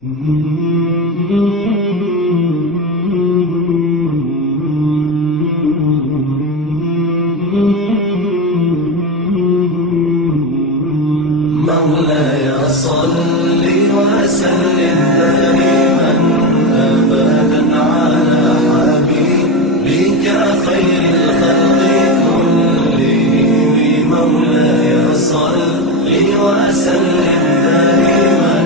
مولاي صل وسلم دائما أبدا على حبيبك خير الخلق كلهم. مولاي صل وسلم دائما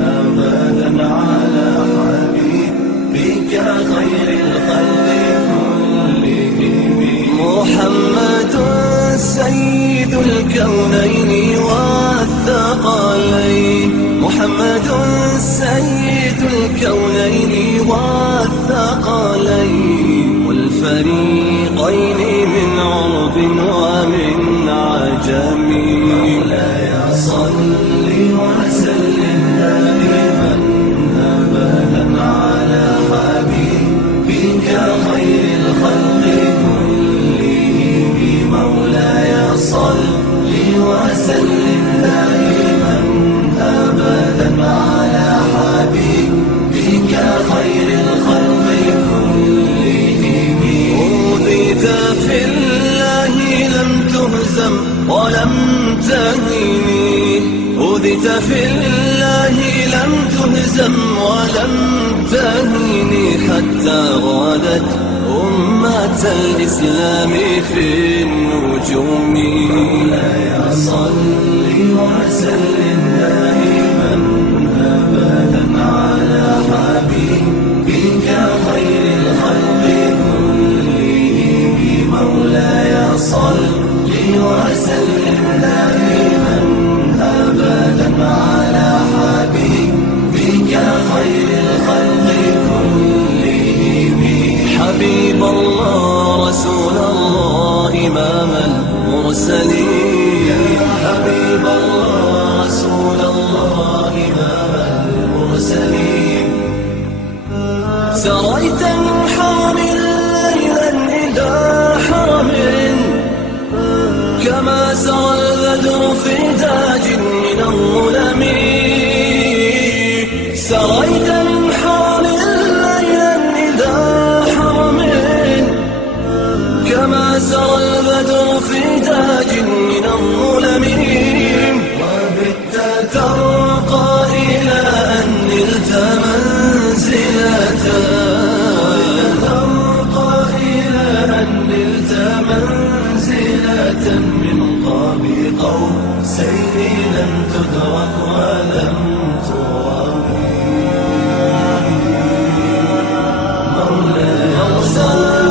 أبدا على حبيبك خير الخلق كلهم. محمد سيد الكونين والثقلين، محمد سيد الكونين والثقلين والفريقين من عرب ومن عجم. مولاي صل وسلم دائما أبدا على حبيبك خير الخلق كلهم. مولاي صل وسلم دائما أبدا على حبيبك خير الخلق كلهم. أوذيت في الله لم تهزم ولم تهني، أوذيت في الله لم تهزم ولم تهني حتى غادت أمة الإسلام في النجوم. مولاي صل وسلم دائما أبدا على حبيبك خير الخلق كلهم. مولاي صل وسلم دائما أبدا على حبيبك خير الخلق كلهم. حبيب الله رسول الله إمام المرسلين، حبيب الله رسول الله إمام المرسلين. سريت من حرم ليلا إلى حرم كما سرى البدر في تاج من الظلم. سريت من حرم ليلا إلى حرم كما سرى البدر في تاج من الظلم. وبت ترقى إلى أن نلت منزلة، ترقى إلى أن نلت منزلة من قاب قوسين لم تدرك ولم ترم. مولاي صل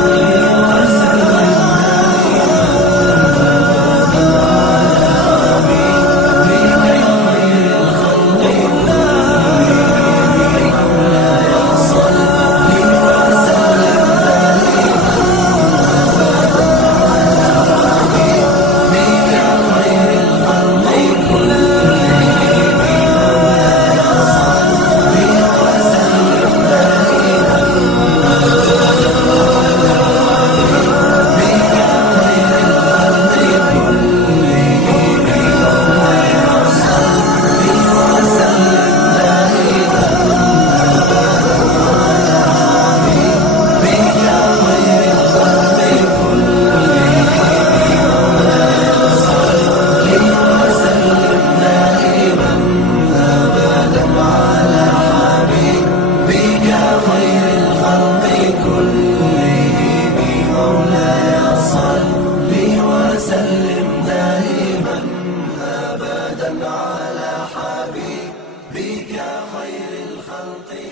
وسلم دائما أبدا على حبيبك خير الخلق.